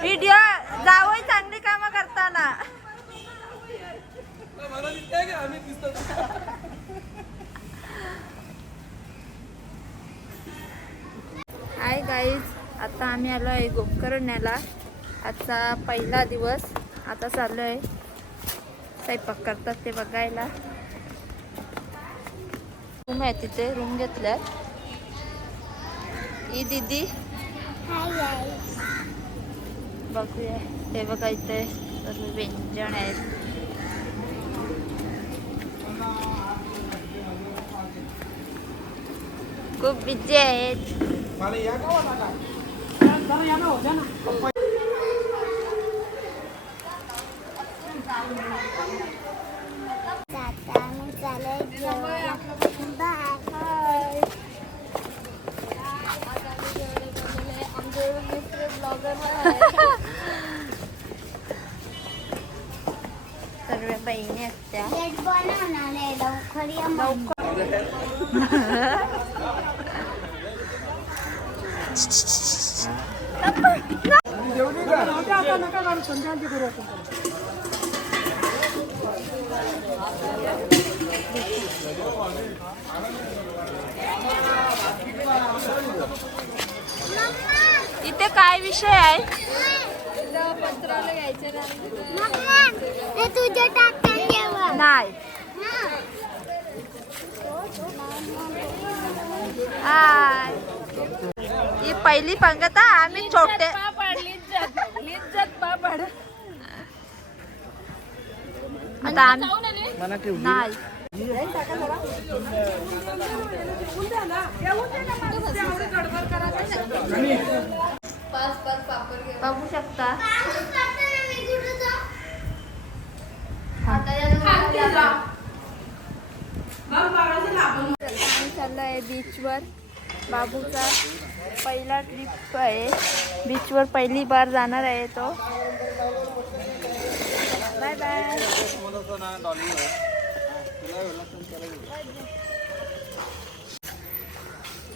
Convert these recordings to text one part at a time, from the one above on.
Video जावई चांगली कामं करताना हाय गाईज, आता आम्ही आलो आहे गोकर्ण्याला. आजचा पहिला दिवस. आता चाललो आहे स्वयंपाक करतात ते बघायला. रूम आहे तिथे, रूम घेतल्यात. ही दीदी बघूया. हे बघा इथे सर्व व्यंजन आहेत. खूप बिझी आहेत. सर्व बहिणी असत्या. इथे काय विषय आहे? पत्राला घ्यायचं नाही. ही पहिली पंगत. आम्ही छोटे आता आम्ही नाही. बघू शकता चाललोय बीचवर. बाबूचा पहिला ट्रिप आहे. बीचवर पहिली बार जाणार आहे तो. Bye bye.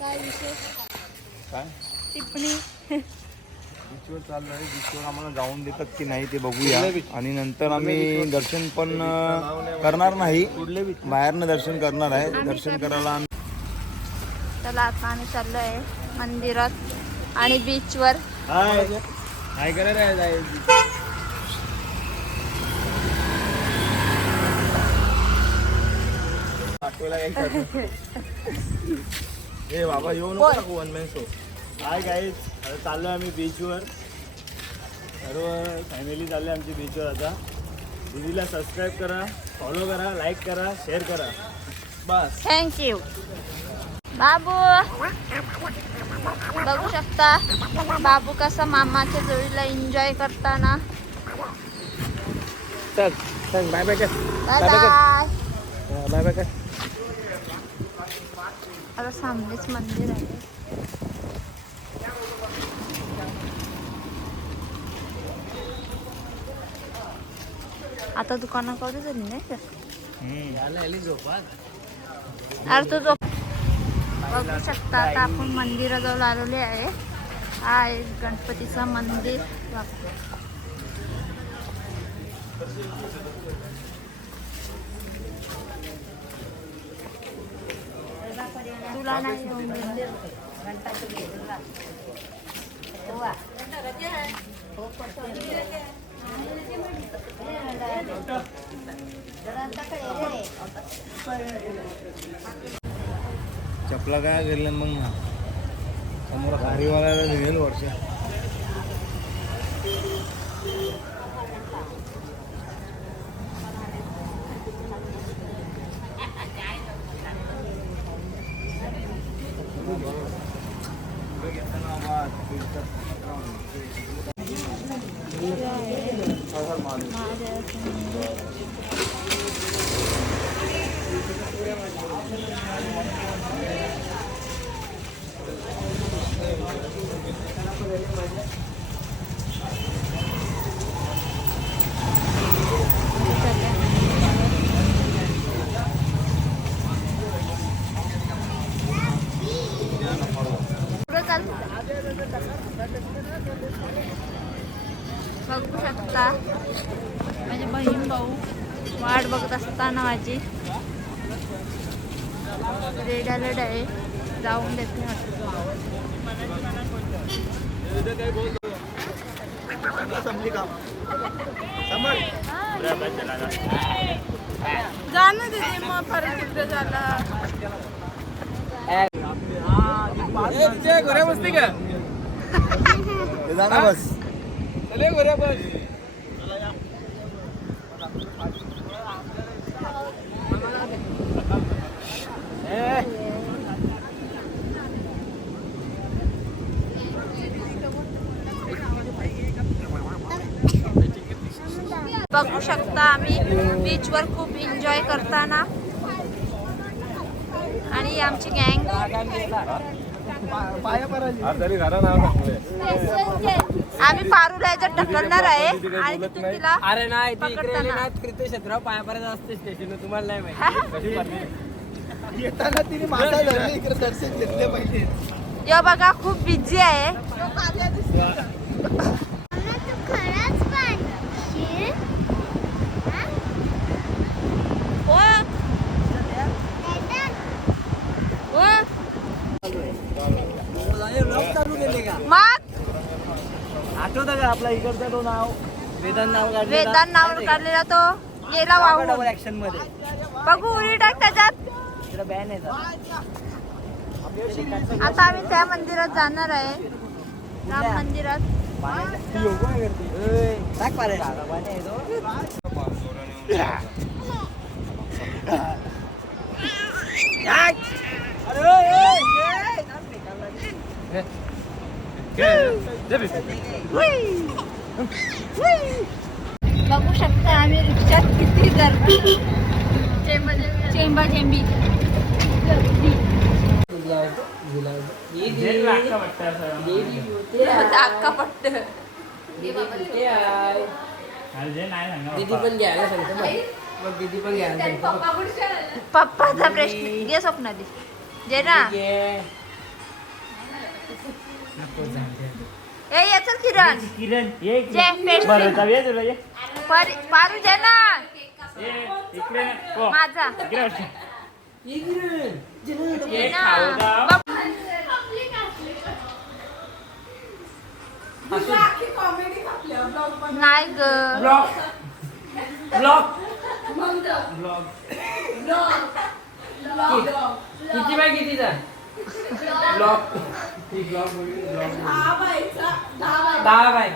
काय विशेष काय टिप्पणी? बीचवर चाललोय. बीचवर आम्हाला जाऊन देतात की नाही ते बघूया. आणि नंतर आम्ही दर्शन पण करणार नाही, बाहेरनं दर्शन करणार आहे. दर्शन करायला चला आता आम्ही चाललो आहे मंदिरात आणि बीचवर. काय करायला हे बाबा येऊ नको one man show. Hi guys, आता चाललो आम्ही बीचवर. सर्व फॅमिली चालले आमची बीचवर. आता दीदीला सबस्क्राईब करा, फॉलो करा, लाईक करा, शेअर करा. बस. थँक्यू. बाबू बघू शकता बाबू कसा मामाच्या जोडीला एन्जॉय करताना. चल चल बाय बाय कर. Bye bye. बाय बाय कर. आता सामनेच मंदिर आहे. आता दुकानाकडे झाली नाही का? अरे तू जो बघू शकता. आता आपण मंदिराजवळ आलेले आहे. हा आहे गणपतीचा मंदिर. तुला नाही चपला काय गेले मग ना समोर गाडीवाला निघेल वर्ष. बघू शकता माझे बहीण भाऊ वाट बघत असताना माझी रेड अलर्ट आहे, जाऊन देते. जाणं दे मग परत तिकडे झाला. बस बघू शकता आम्ही बीचवर खूप एन्जॉय करताना आणि आमची गँग आम्ही पारूला याच्यात ढकलणार आहे आणि तिथून तिला अरे नाही ती इकडे पकडताना. ना तीर्थक्षेत्रावर पायापर्यंत असते स्टेशन, तुम्हाला नाही माहिती. येताना तिने मासा धरली, इकडे दर्शन घेतले पाहिजे. यो बघा खूप बिझी आहे. मग आठवतं का आपला इकडचा तो नाव वेदांत नाव काढलेला? वेदांत नाव काढलेला तो गेला वाहून. डबल ऍक्शन मध्ये बघू उडी टाक त्याच्यात. इकडे बॅन आहे जरा. आता आम्ही त्या मंदिरात जाणार आहे, राम मंदिरात. टाक पारे. पाणी आहे तो. बघू शकता आम्ही रिक्षात किती गर्दी, चेंबाचेंबी अक्का पट्ट. दीदी पण घ्यायला सांगतो मग दीदी पण घ्यायला सांगतो. पप्पाचा प्रश्न घे स्वप्नाली जे ना. ए याचल किरण किरण ये जे पेस्ट बरं जाऊया तुला ये पारू जे ना इकडे हो. माझा इकडे वाटतं. जे ना. खाऊ का? बघ. नाही ग किती बाय कितीचा ब्लॉक? 10 बाय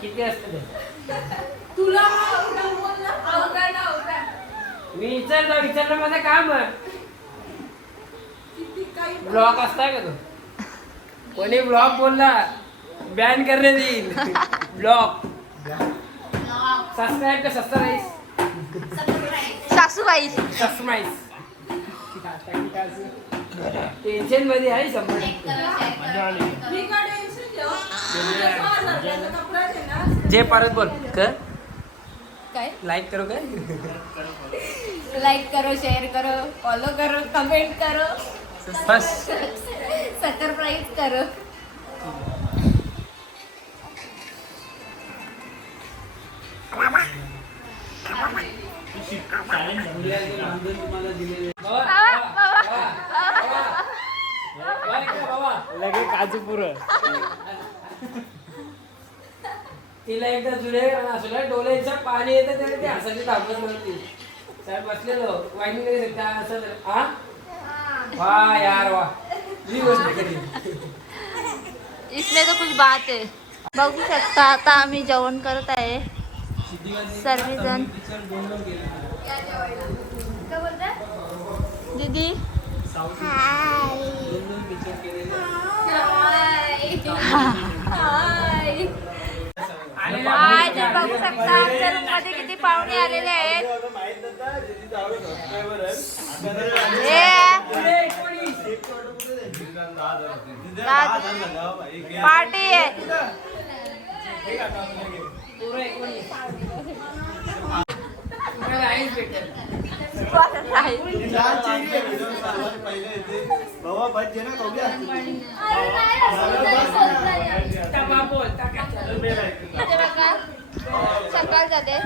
किती असतं ते? मी विचारलं माझं काम ब्लॉक असताय का तो? कोणी ब्लॉक बोलला बॅन करण्यात येईल. ब्लॉक सबस्क्राईब का सबस्क्राईब सासूबाई सबस्क्राईब टेन्शन मध्ये आहे समज. जे परत बोल कर काय लाईक करो काय लाइक करो, शेयर करो, फॉलो करो, कमेंट करो, बस सरप्राइज करो. लगे काजू पुरं. तिला एकदा जुने असलं डोळ्याचं पाणी येतं त्याला ते हसायची थांबत नव्हती. साहेब बसलेलो वाईन नाही शकता असं हा वाह यार वाह ही गोष्ट कधी इसमें तो कुछ बात है. बघू शकता आता आम्ही जेवण करत आहे सर्वजण. दीदी हाय तर बघू शकता आमच्या रूम मध्ये किती पाहुणे आलेले आहेत. पार्टी आहे. पहिले येते बाबा बस जे ना करूया सकाळ जाते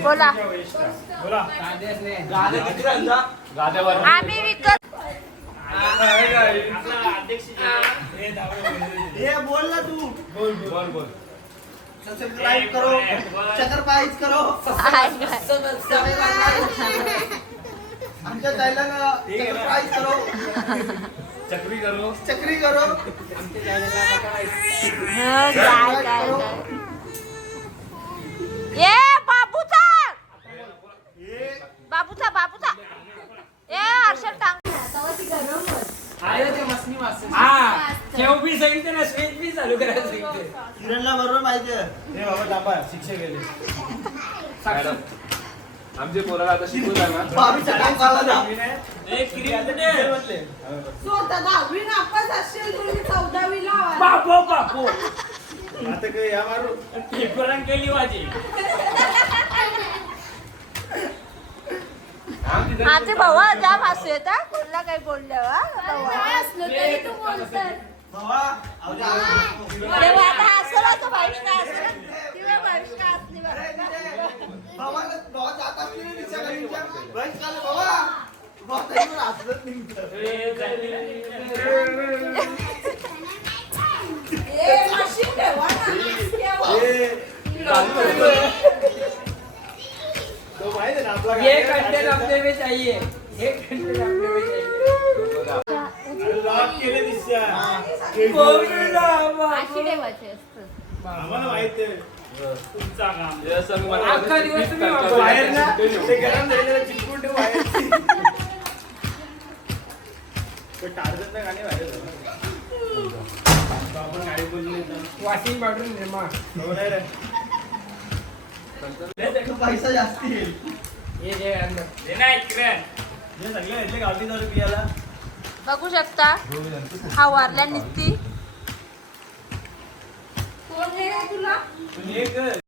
बोला आम्ही विकत बोल ना तू बोल सब्सक्राइब करो चक्रपाईज करो आमच्या चॅनलला चक्रपाईज करो चक्री करो आमच्या चॅनलला ये बाबूचा बाबूचा बाबूचा ए हर्षद टांग ठेव बी सांगितलं ना स्वीट बी चालू करायला सांगितलं किरणला बरोबर माहिती आहे हे बाबा थांबा शिक्षक गेले आमचे पोराला आता शिकवत आहे ना बाबीचा टाइम चालला ना बापो बापो आता काय या मारू पेपरान केली माझी आमचे भाऊ जाम हसू येतात कोणला काही बोलल्यावर बाबा तेव्हा आता हसलं होतं भाविष्का हसलं तेव्हा भाविष्का हसली बरं बाबा बहुत आता मी नाही दिसला कलीच्या बस काल बाबा बहुत आहे हसत निघतं तो माहिती आहे ना आपला ये कंटेंट अपने में चाहिए ये कंटेंट अपने में चाहिए लॉक केले दिसत्या आम्हाला माहिती आहे तुमचा काम अख्खा दिवस तुम्ही बाहेर ना ते गरम झालेलं चिपकून ठेव बाहेर टार्गेट ना गाणी बाहेर आपण गाडी बोलली वॉशिंग पावडर निर्मा पैसा जास्ती येईल ये जे अंदर हे सगळे घेतले गावठी दारू पियाला बघू शकता हा वारल्या निघती तुम्ही एक